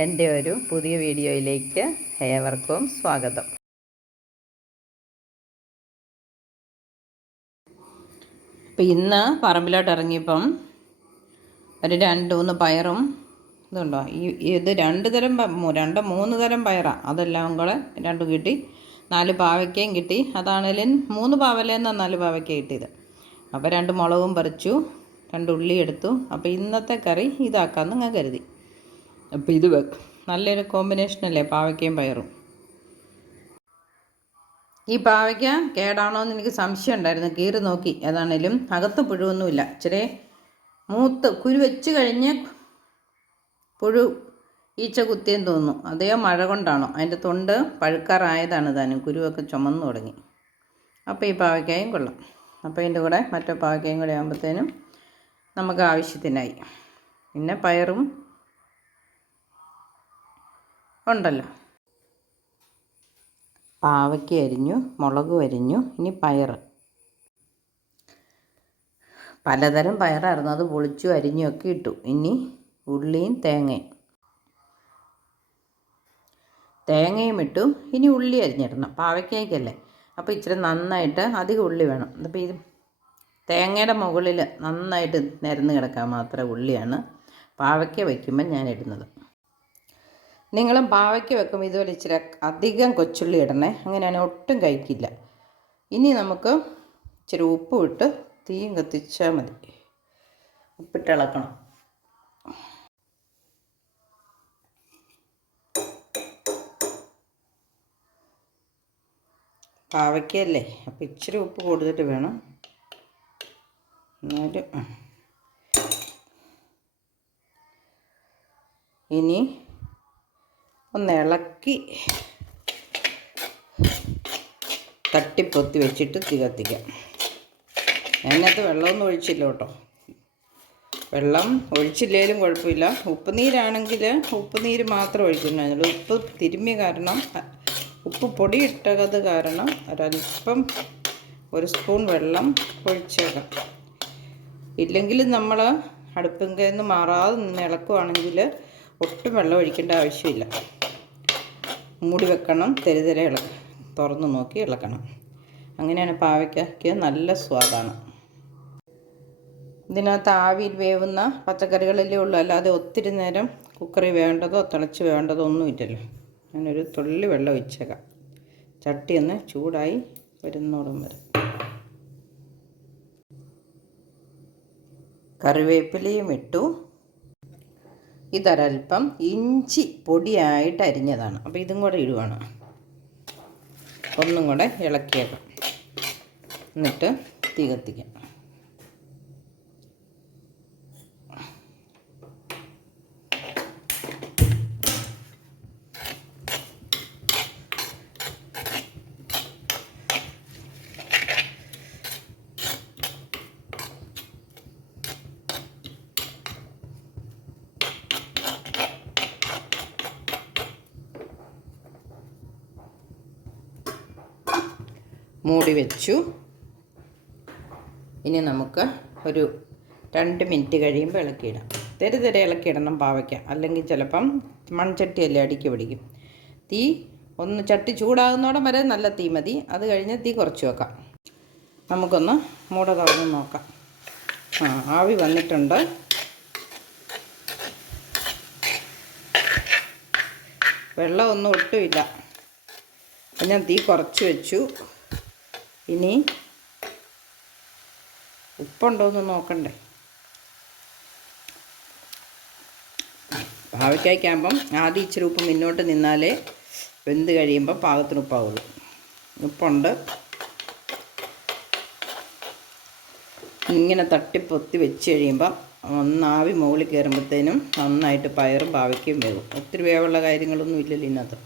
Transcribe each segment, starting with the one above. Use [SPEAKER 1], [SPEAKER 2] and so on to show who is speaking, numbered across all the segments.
[SPEAKER 1] എന്റെ ഒരു പുതിയ വീഡിയോയിലേക്ക് ഏവർക്കും സ്വാഗതം. അപ്പം ഇന്ന് പറമ്പിലോട്ട് ഇറങ്ങിയപ്പം ഒരു രണ്ട് മൂന്ന് പയറും ഇതുണ്ടോ? ഈ ഇത് രണ്ട് തരം രണ്ട് മൂന്ന് തരം പയറാണ് അതെല്ലാം കൂടെ രണ്ടും കിട്ടി. നാല് പാവയ്ക്കയും കിട്ടി. അതാണേലും മൂന്ന് പാവലേന്നാണ് നാല് പാവയ്ക്ക കിട്ടിയത്. അപ്പോൾ രണ്ട് മുളകും പറിച്ചു രണ്ട് ഉള്ളി എടുത്തു. അപ്പോൾ ഇന്നത്തെ കറി ഇതാക്കാമെന്ന് ഞാൻ കരുതി. അപ്പോൾ ഇത് നല്ലൊരു നല്ലൊരു കോമ്പിനേഷനല്ലേ പാവയ്ക്കയും പയറും. ഈ പാവയ്ക്ക കേടാണോ എന്ന് എനിക്ക് സംശയം ഉണ്ടായിരുന്നു. കീറി നോക്കി. ഏതാണേലും അകത്ത് പുഴുവൊന്നുമില്ല. ഇച്ചിരി മൂത്ത് കുരു വെച്ച് കഴിഞ്ഞ് പുഴു ഈച്ച കുത്തിയെന്ന് തോന്നുന്നു. അതേ മഴ കൊണ്ടാണോ? അതിന്റെ തൊണ്ട് പഴുക്കാറായതാണ് താനും കുരുവൊക്കെ ചുമന്നു തുടങ്ങി. അപ്പോൾ ഈ പാവയ്ക്കായും കൊള്ളാം. അപ്പോൾ ഇതിന്റെ കൂടെ മറ്റേ പാവയ്ക്കായും കൂടെ ആകുമ്പോഴത്തേനും നമുക്ക് ആവശ്യത്തിനായി. പിന്നെ പയറും ഉണ്ടല്ലോ. പാവയ്ക്ക അരിഞ്ഞു മുളക് അരിഞ്ഞു ഇനി പയർ പലതരം പയറായിരുന്നു. അത് പൊളിച്ചു അരിഞ്ഞൊക്കെ ഇട്ടു. ഇനി ഉള്ളിയും തേങ്ങയും. തേങ്ങയും ഇട്ടു. ഇനി ഉള്ളി അരിഞ്ഞിടണം. പാവയ്ക്കേക്കല്ലേ അപ്പോൾ ഇച്ചിരി നന്നായിട്ട് അധികം ഉള്ളി വേണം. അപ്പോൾ ഇത് തേങ്ങയുടെ മുകളിൽ നന്നായിട്ട് നിരന്ന് കിടക്കാൻ മാത്രമേ ഉള്ളിയാണ് പാവയ്ക്ക വയ്ക്കുമ്പോൾ ഞാൻ ഇടുന്നത്. നിങ്ങളും പാവയ്ക്ക് വെക്കുമ്പോൾ ഇതുപോലെ ഇച്ചിരി അധികം കൊച്ചുള്ളി ഇടണേ. അങ്ങനെയാണെങ്കിൽ ഒട്ടും കഴിക്കില്ല. ഇനി നമുക്ക് ഇച്ചിരി ഉപ്പ് ഇട്ട് തീയും കത്തിച്ചാൽ മതി. ഉപ്പിട്ട് ഇളക്കണം. പാവയ്ക്കല്ലേ അപ്പം ഇച്ചിരി ഉപ്പ് കൊടുത്തിട്ട് വേണം. എന്നാലും ഇനി ഒന്ന് ഇളക്കി തട്ടിപ്പൊത്തി വെച്ചിട്ട് തീ കത്തിക്കാം അതിനകത്ത് വെള്ളമൊന്നും ഒഴിച്ചില്ല കേട്ടോ. വെള്ളം ഒഴിച്ചില്ലേലും കുഴപ്പമില്ല. ഉപ്പുനീരാണെങ്കിൽ ഉപ്പുനീര് ഉപ്പ് നീര് മാത്രം ഒഴിക്കുന്നുള്ളൂ ഉപ്പ് തിരുമ്മിയ കാരണം ഉപ്പ് പൊടി ഇട്ടത് കാരണം ഒരല്പം ഒരു സ്പൂൺ വെള്ളം ഒഴിച്ചേക്കാം. ഇല്ലെങ്കിൽ നമ്മൾ അടുപ്പിൽ നിന്ന് മാറാതെ ഇളക്കുവാണെങ്കിൽ ഒട്ടും വെള്ളം ഒഴിക്കേണ്ട ആവശ്യമില്ല. മൂടി വെക്കണം തെരുതെര ഇള തുറന്ന് നോക്കി ഇളക്കണം. അങ്ങനെയാണ് പാവയ്ക്കയ്ക്ക് നല്ല സ്വാദാണ്. ഇതിനകത്ത് ആവിയിൽ വേവുന്ന പച്ചക്കറികളല്ലേ ഉള്ളൂ. അല്ലാതെ ഒത്തിരി നേരം കുക്കറി വേണ്ടതോ തിളച്ച് വേണ്ടതോ ഒന്നും ഒന്നുമില്ലല്ലോ ഞാനൊരു തുള്ളി വെള്ളം ഒഴിച്ചേക്കാം. ചട്ടി ഒന്ന് ചൂടായി വരുന്നോടും വരെ. കറിവേപ്പിലയും ഇട്ടു. ഇതൊരൽപ്പം ഇഞ്ചി പൊടിയായിട്ട് അരിഞ്ഞതാണ്. അപ്പോൾ ഇതും കൂടെ ഇടുവാണ്. ഒന്നും കൂടെ ഇളക്കിയേക്കാം. എന്നിട്ട് തീ കത്തിക്കാം. മൂടി വെച്ചു. ഇനി നമുക്ക് ഒരു രണ്ട് മിനിറ്റ് കഴിയുമ്പോൾ ഇളക്കിയിടാം. തെര തെര ഇളക്കിയിടണം പാവയ്ക്ക. അല്ലെങ്കിൽ ചിലപ്പം മൺചട്ടിയല്ലേ അടിക്ക് പിടിക്കും. തീ ഒന്ന് ചട്ടി ചൂടാകുന്നോടം വരെ നല്ല തീ മതി. അത് കഴിഞ്ഞ് തീ കുറച്ച് വെക്കാം. നമുക്കൊന്ന് മൂട തുറന്ന് നോക്കാം. ആ ആവി വന്നിട്ടുണ്ട്. വെള്ളമൊന്നും ഒട്ടുമില്ല ഞാൻ തീ കുറച്ച് വെച്ചു. ഇനി ഉപ്പുണ്ടോ ഉപ്പുണ്ടോയെന്ന് നോക്കണ്ടേ. പാവയ്ക്കായ്ക്കാകുമ്പം ആദ്യം ഇച്ചിരി ഉപ്പ് മുന്നോട്ട് നിന്നാലേ വെന്ത് കഴിയുമ്പോൾ പാകത്തിന് ഉപ്പാവുള്ളൂ. ഉപ്പുണ്ട്. ഇങ്ങനെ തട്ടിപ്പൊത്തി വെച്ച് കഴിയുമ്പോൾ ഒന്നാവി മുകളിൽ കയറുമ്പോഴത്തേനും നന്നായിട്ട് പയറും പാവയ്ക്കും വേവും. ഒത്തിരി വേവുള്ള കാര്യങ്ങളൊന്നും ഇല്ലല്ലോ ഇതിനകത്ത്.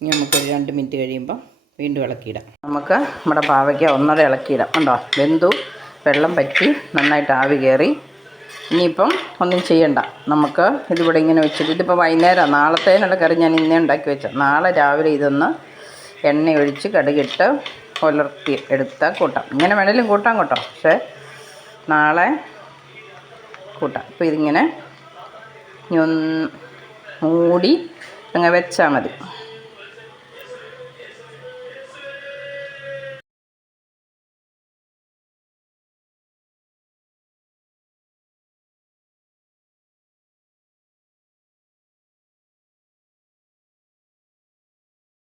[SPEAKER 1] ഇനി നമുക്കൊരു രണ്ട് മിനിറ്റ് കഴിയുമ്പോൾ വീണ്ടും ഇളക്കിയിടാം. നമുക്ക് നമ്മുടെ പാവയ്ക്ക ഒന്നര ഇളക്കിയിടാം. കണ്ടോ? വെന്തു വെള്ളം പറ്റി നന്നായിട്ട് ആവി കയറി. ഇനിയിപ്പം ഒന്നും ചെയ്യണ്ട. നമുക്ക് ഇതിവിടെ ഇങ്ങനെ വെച്ചിട്ട് ഇതിപ്പോൾ വൈകുന്നേരം. നാളത്തേനുള്ള കറി ഞാൻ ഇന്നേ ഉണ്ടാക്കി വെച്ച നാളെ രാവിലെ ഇതൊന്ന് എണ്ണ ഒഴിച്ച് കടുകിട്ട് പുലർത്തി എടുത്താൽ കൂട്ടാം. ഇങ്ങനെ വേണേലും കൂട്ടാം കേട്ടോ. പക്ഷേ നാളെ കൂട്ടാം. അപ്പോൾ ഇതിങ്ങനെ ഇനി ഒന്ന് മൂടി അങ്ങ് വെച്ചാൽ മതി.